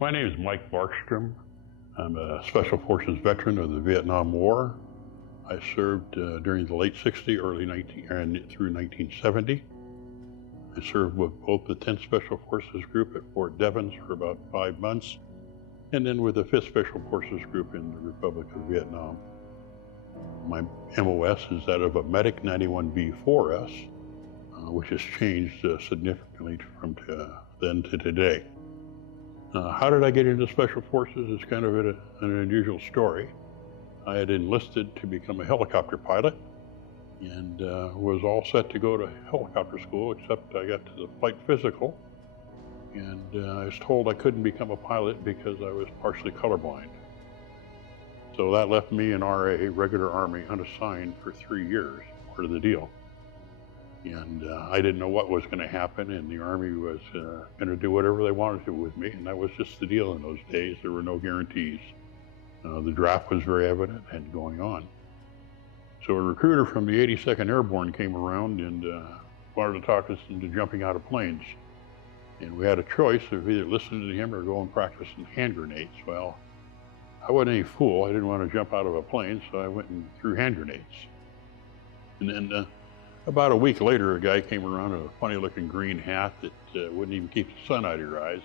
My name is Mike Barkstrom. I'm a Special Forces veteran of the Vietnam War. I served during the late 60s, early 19, and through 1970. I served with both the 10th Special Forces Group at Fort Devens for about 5 months, and then with the 5th Special Forces Group in the Republic of Vietnam. My MOS is that of a Medic 91B4S, which has changed significantly from then to today. How did I get into Special Forces? It's kind of an unusual story. I had enlisted to become a helicopter pilot and was all set to go to helicopter school, except I got to the flight physical, and I was told I couldn't become a pilot because I was partially colorblind. So that left me in RA, regular Army, unassigned for 3 years, part of the deal. And I didn't know what was going to happen, and the Army was going to do whatever they wanted to with me, and that was just the deal in those days. There were no guarantees. The draft was very evident and going on. So a recruiter from the 82nd Airborne came around and wanted to talk us into jumping out of planes. And we had a choice of either listening to him or go and practice some hand grenades. Well, I wasn't any fool. I didn't want to jump out of a plane, so I went and threw hand grenades. And then about a week later, a guy came around in a funny-looking green hat that wouldn't even keep the sun out of your eyes,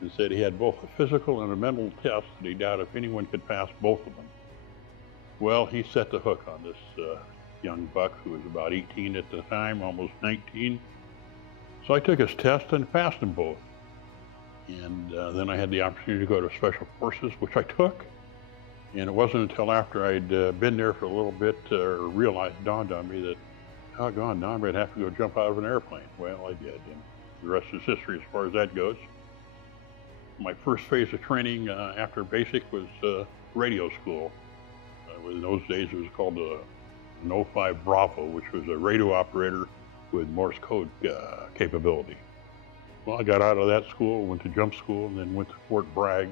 and said he had both a physical and a mental test that he doubted if anyone could pass both of them. Well, he set the hook on this young buck who was about 18 at the time, almost 19. So I took his test and passed them both. And then I had the opportunity to go to Special Forces, which I took. And it wasn't until after I'd been there for a little bit dawned on me that, doggone, now I'm going to have to go jump out of an airplane. Well, I did, and the rest is history as far as that goes. My first phase of training after basic was radio school. In those days, it was called an 05 Bravo, which was a radio operator with Morse code capability. Well, I got out of that school, went to jump school, and then went to Fort Bragg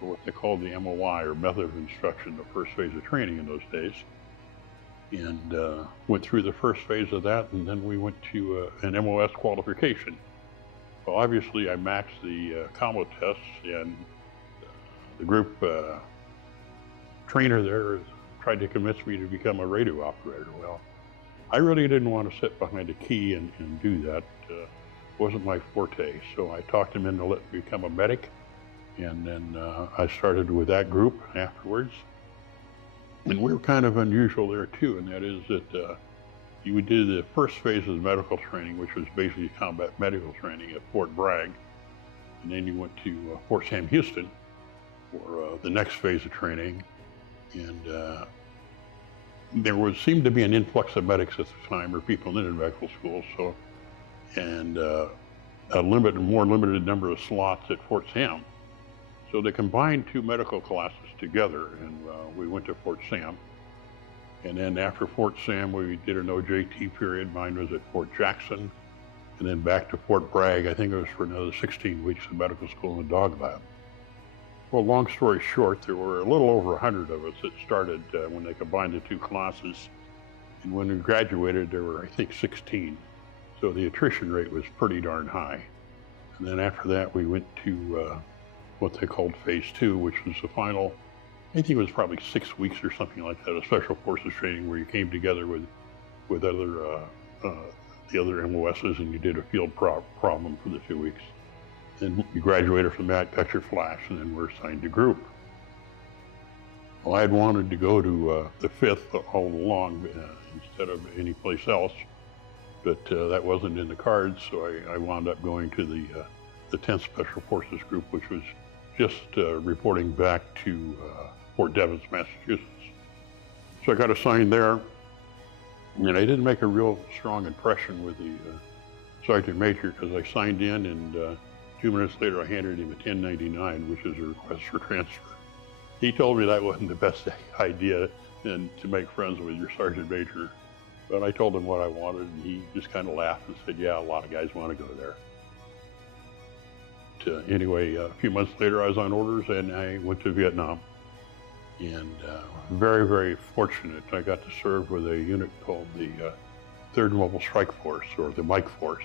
for what they called the MOI, or Method of Instruction, the first phase of training in those days. And went through the first phase of that, and then we went to an MOS qualification. Well, obviously, I maxed the combo tests, and the group trainer there tried to convince me to become a radio operator. Well, I really didn't want to sit behind a key and do that. Wasn't my forte. So I talked him into letting me become a medic, and then I started with that group afterwards. And we were kind of unusual there too, and that is that you would do the first phase of the medical training, which was basically combat medical training at Fort Bragg, and then you went to Fort Sam Houston for the next phase of training. And there seemed to be an influx of medics at the time, or people in medical school, so, and a more limited number of slots at Fort Sam. So they combined 2 medical classes together, and we went to Fort Sam. And then after Fort Sam, we did an OJT period. Mine was at Fort Jackson, and then back to Fort Bragg. I think it was for another 16 weeks of medical school in the dog lab. Well, long story short, there were a little over 100 of us that started when they combined the 2 classes. And when we graduated, there were, I think, 16. So the attrition rate was pretty darn high. And then after that, we went to what they called Phase 2, which was the final, I think it was probably 6 weeks or something like that, of Special Forces training, where you came together with other the other MOSs, and you did a field problem for the 2 weeks. Then you graduated from that, got your flash, and then were assigned to group. Well, I had wanted to go to the 5th all along instead of any place else, but that wasn't in the cards, so I wound up going to the 10th Special Forces Group, which was just reporting back to Fort Devens, Massachusetts. So I got assigned there, and I didn't make a real strong impression with the Sergeant Major, because I signed in, and 2 minutes later I handed him a 1099, which is a request for transfer. He told me that wasn't the best idea, and to make friends with your Sergeant Major. But I told him what I wanted, and he just kind of laughed and said, yeah, a lot of guys want to go there. Anyway, a few months later, I was on orders, and I went to Vietnam. And very, very fortunate. I got to serve with a unit called the 3rd Mobile Strike Force, or the Mike Force.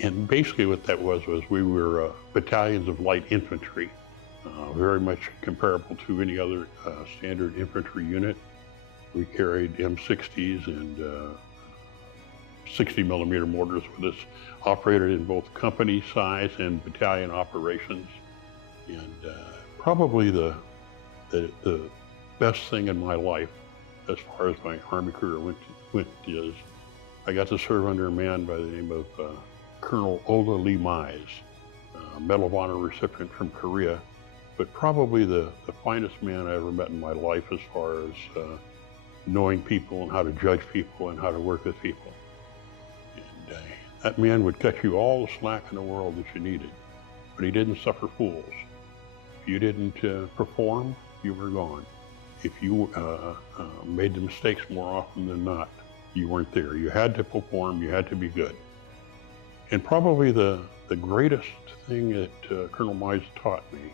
And basically what that was we were battalions of light infantry, very much comparable to any other standard infantry unit. We carried M60s and 60 millimeter mortars with us, operated in both company size and battalion operations. And probably the best thing in my life, as far as my Army career went is I got to serve under a man by the name of Colonel Ola Lee Mize, Medal of Honor recipient from Korea, but probably the finest man I ever met in my life as far as knowing people and how to judge people and how to work with people. And that man would cut you all the slack in the world that you needed, but he didn't suffer fools. If you didn't perform, you were gone. If you made the mistakes more often than not, you weren't there. You had to perform, you had to be good. And probably the greatest thing that Colonel Mize taught me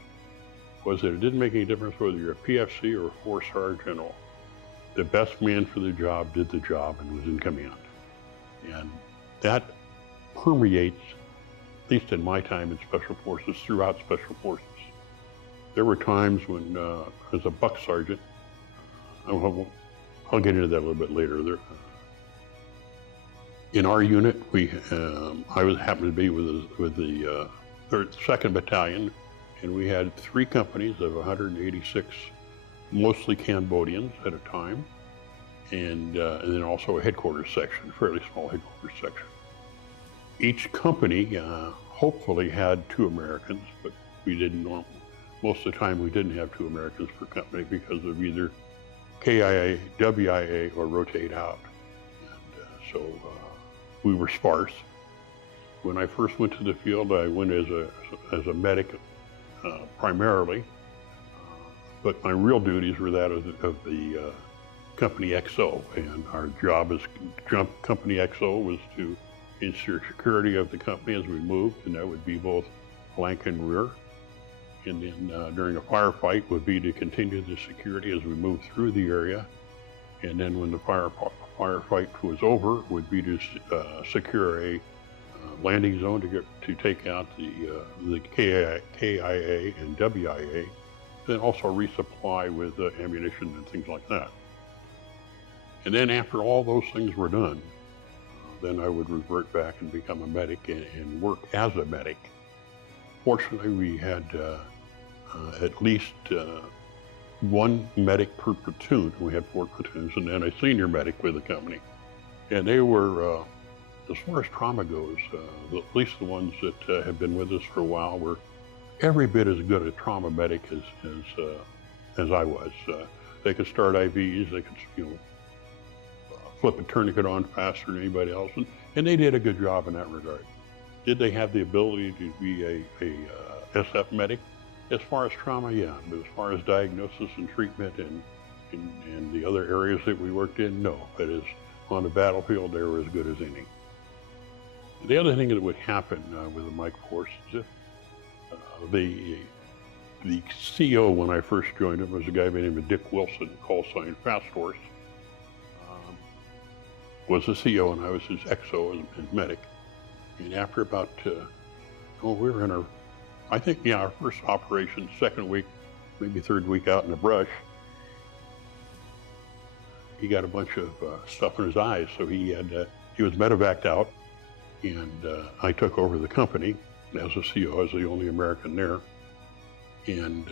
was that it didn't make any difference whether you're a PFC or a four-star general. The best man for the job did the job and was in command. And that permeates, at least in my time in Special Forces, throughout Special Forces. There were times when, as a buck sergeant, I'll get into that a little bit later. In our unit, I happened to be with the 2nd Battalion, and we had 3 companies of 186, mostly Cambodians at a time, and then also a headquarters section, a fairly small headquarters section. Each company hopefully had 2 Americans, but we didn't normally. Most of the time we didn't have 2 Americans per company because of either KIA, WIA, or rotate out. And so we were sparse. When I first went to the field, I went as a medic primarily, but my real duties were that of the Company XO, and our job as Company XO was to ensure security of the company as we moved, and that would be both flank and rear. And then during a firefight would be to continue the security as we moved through the area. And then when the firefight was over, would be to secure a landing zone to take out the KIA and WIA, then also resupply with ammunition and things like that. And then after all those things were done, then I would revert back and become a medic and work as a medic. Fortunately, we had at least 1 medic per platoon. We had 4 platoons, and then a senior medic with the company. And they were, as far as trauma goes, at least the ones that have been with us for a while were every bit as good a trauma medic as I was. They could start IVs, they could flip a tourniquet on faster than anybody else, and they did a good job in that regard. Did they have the ability to be a SF medic? As far as trauma, yeah, but as far as diagnosis and treatment and the other areas that we worked in, no. But as on the battlefield, they were as good as any. The other thing that would happen with the Mike Force is the CO when I first joined him was a guy by the name of Dick Wilson, call sign Fast Horse, was the CO, and I was his XO, his medic. And after about, we were in our first operation, 2nd week, maybe 3rd week out in the brush, he got a bunch of stuff in his eyes, so he was medevaced out, and I took over the company as a CO, as the only American there. And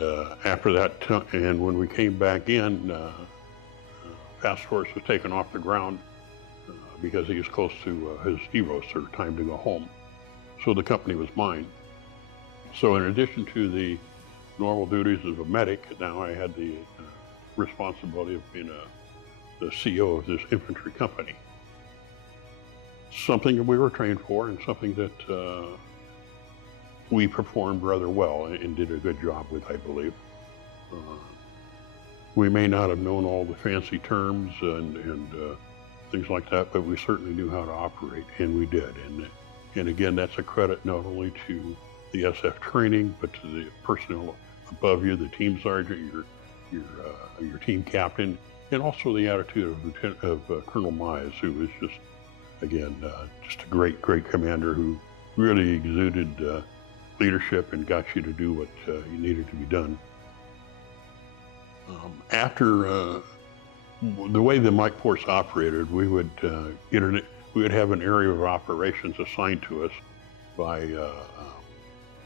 after that, and when we came back in, Fast Horse was taken off the ground because he was close to his EVOS, or time to go home. So the company was mine. So in addition to the normal duties of a medic, now I had the responsibility of being the CO of this infantry company. Something that we were trained for, and something that we performed rather well and did a good job with, I believe. We may not have known all the fancy terms and things like that, but we certainly knew how to operate, and we did. And again, that's a credit not only to the SF training, but to the personnel above you, the team sergeant, your team captain, and also the attitude of Colonel Mize, who was just, again, just a great commander who really exuded leadership and got you to do what you needed to be done. After the way the Mike Force operated, we would have an area of operations assigned to us by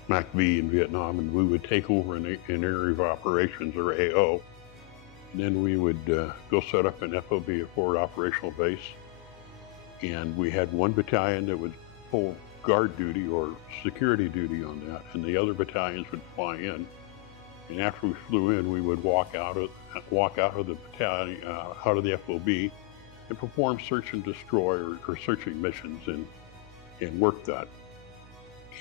MACV in Vietnam, and we would take over an area of operations, or AO, and then we would go set up an FOB, a forward operational base, and we had one battalion that would full guard duty or security duty on that, and the other battalions would fly in. And after we flew in, we would walk out of the battalion, out of the FOB, and perform search and destroy or searching missions and work that.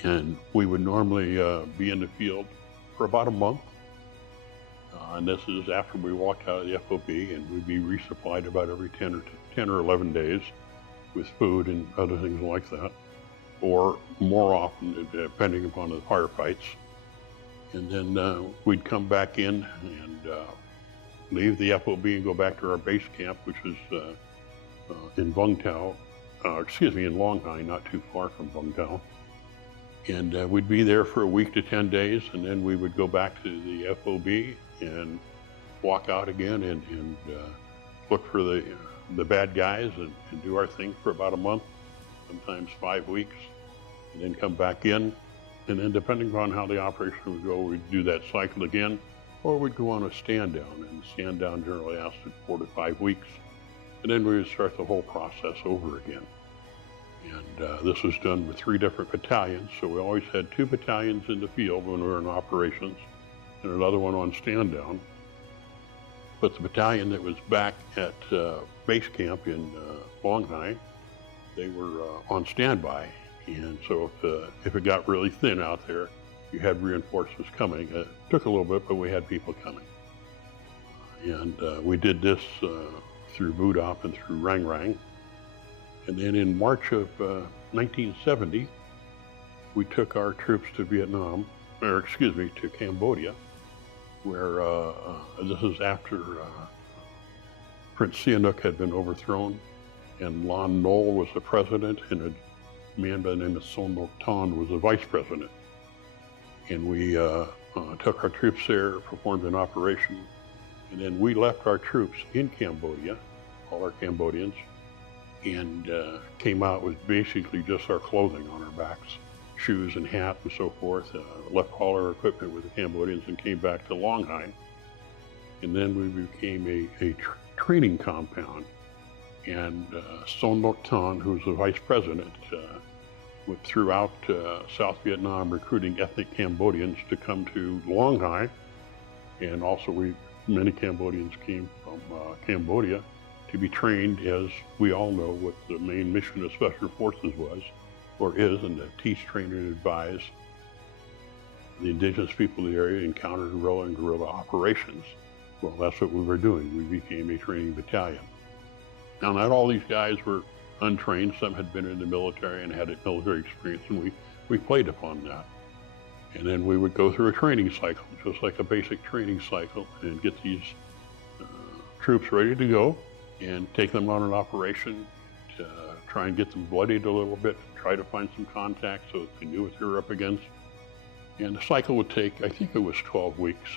And we would normally be in the field for about a month. And this is after we walked out of the FOB, and we'd be resupplied about every 10 or 11 days with food and other things like that, or more often, depending upon the firefights. And then we'd come back in and leave the FOB and go back to our base camp, which is in Vung Tau, in Long Hai, not too far from Vung Tau. And we'd be there for a week to 10 days, and then we would go back to the FOB and walk out again and look for the bad guys and do our thing for about a month, sometimes 5 weeks, and then come back in. And then depending upon how the operation would go, we'd do that cycle again, or we'd go on a stand down, and the stand down generally lasted 4 to 5 weeks. And then we would start the whole process over again. And this was done with 3 different battalions, so we always had 2 battalions in the field when we were in operations, and another one on stand down. But the battalion that was back at base camp in Long Hai, they were on standby. And so if it got really thin out there, you had reinforcements coming. It took a little bit, but we had people coming. And we did this through Budop and through Rang Rang. And then in March of 1970, we took our troops to to Cambodia, where this is after Prince Sihanouk had been overthrown, and Lon Nol was the president, and a man by the name of Son Ngoc Ton was the vice president. And we took our troops there, performed an operation, and then we left our troops in Cambodia, all our Cambodians, and came out with basically just our clothing on our backs, shoes and hat and so forth, left all our equipment with the Cambodians and came back to Long Hai. And then we became a training compound. And Son Ngoc Ton, who's the vice president, went throughout South Vietnam recruiting ethnic Cambodians to come to Long Hai. And also many Cambodians came from Cambodia to be trained, as we all know what the main mission of Special Forces was, or is, and to teach, train, and advise the indigenous people of the area in counter-guerrilla and guerrilla operations. Well, that's what we were doing. We became a training battalion. Now, not all these guys were untrained. Some had been in the military and had military experience, and we played upon that. And then we would go through a training cycle, just like a basic training cycle, and get these troops ready to go and take them on an operation to try and get them bloodied a little bit, try to find some contacts so that they knew what they were up against. And the cycle would take, I think it was 12 weeks.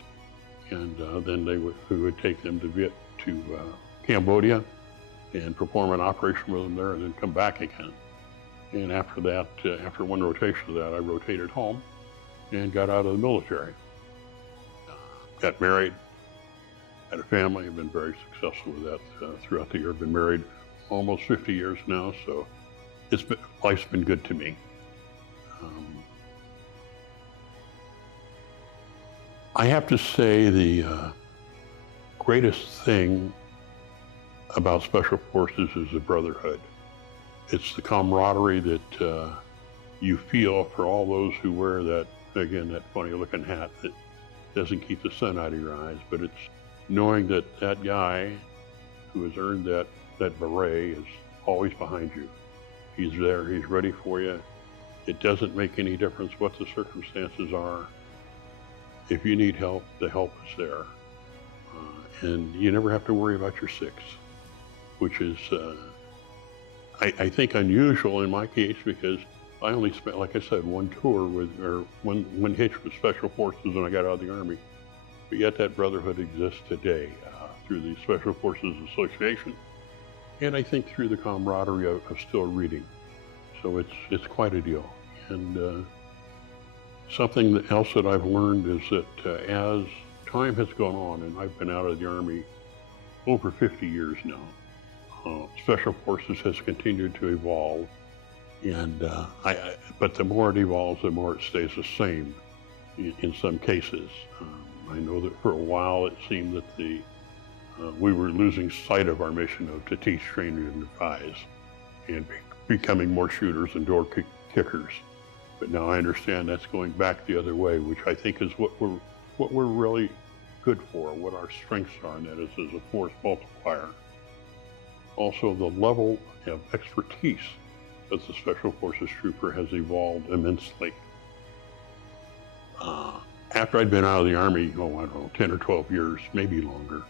And then we would take them to Cambodia and perform an operation with them there, and then come back again. And after that, after one rotation of that, I rotated home and got out of the military. Got married, had a family. I've been very successful with that throughout the year. I've been married almost 50 years now, so life's been good to me. I have to say the greatest thing about Special Forces is the brotherhood. It's the camaraderie that you feel for all those who wear that, again, that funny looking hat that doesn't keep the sun out of your eyes, but it's knowing that that guy who has earned that beret is always behind you. He's there, he's ready for you. It doesn't make any difference what the circumstances are. If you need help, the help is there. And you never have to worry about your six, which is, I think, unusual in my case, because I only spent, like I said, one tour with, or one hitch with Special Forces when I got out of the Army. But yet that brotherhood exists today through the Special Forces Association, and I think through the camaraderie of still reading. So it's quite a deal. And something else that I've learned is that as time has gone on, and I've been out of the Army over 50 years now, Special Forces has continued to evolve. And but the more it evolves, the more it stays the same in some cases. I know that for a while it seemed that we were losing sight of our mission of to teach, train, and advise, and becoming more shooters and door kickers. But now I understand that's going back the other way, which I think is what we're really good for, what our strengths are, and that is as a force multiplier. Also, the level of expertise as the Special Forces trooper has evolved immensely. After I'd been out of the Army, I don't know, 10 or 12 years, maybe longer,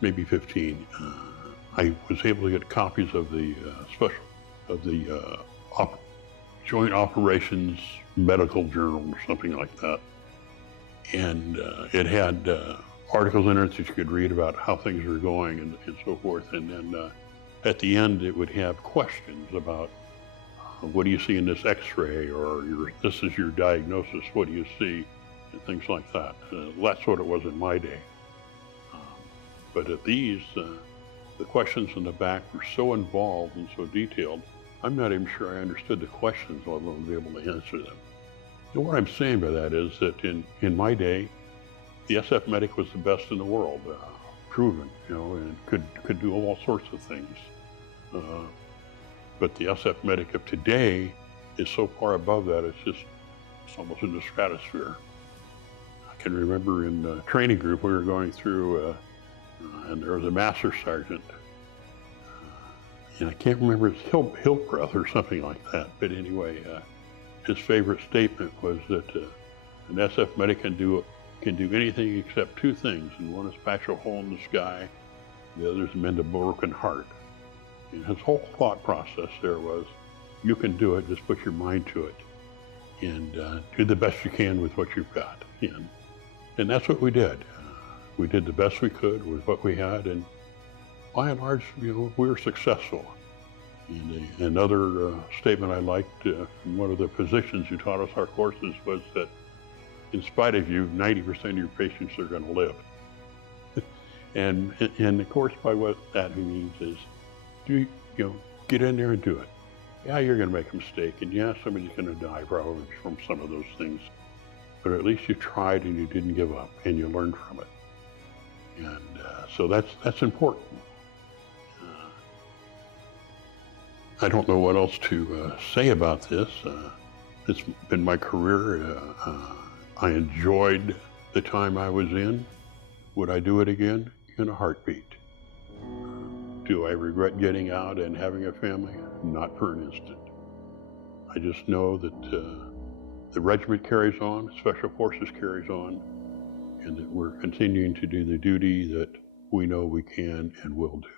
maybe 15, I was able to get copies of the Joint Operations Medical Journal or something like that. And it had articles in it that you could read about how things were going and so forth. And then at the end, it would have questions about what do you see in this x-ray, or this is your diagnosis, what do you see, and things like that. That's what it was in my day. But at these, the questions in the back were so involved and so detailed, I'm not even sure I understood the questions, let alone be able to answer them. And what I'm saying by that is that in my day, the SF medic was the best in the world, proven, and could do all sorts of things. But the SF medic of today is so far above that, it's almost in the stratosphere. I can remember in the training group we were going through, and there was a master sergeant, and I can't remember, it's Hillbreath or something like that, but anyway, his favorite statement was that an SF medic can do anything except two things, and one is patch a hole in the sky, the other is mend a broken heart. And his whole thought process there was, you can do it, just put your mind to it, and do the best you can with what you've got. And that's what we did. We did the best we could with what we had, and by and large, we were successful. And another statement I liked from one of the physicians who taught us our courses was that, in spite of you, 90% of your patients are going to live. and of course, by what that means is, get in there and do it. Yeah, you're going to make a mistake, and yeah, somebody's going to die probably from some of those things. But at least you tried and you didn't give up, and you learned from it. And so that's important. I don't know what else to say about this. It's been my career. I enjoyed the time I was in. Would I do it again? In a heartbeat. Do I regret getting out and having a family? Not for an instant. I just know that the regiment carries on, Special Forces carries on, and that we're continuing to do the duty that we know we can and will do.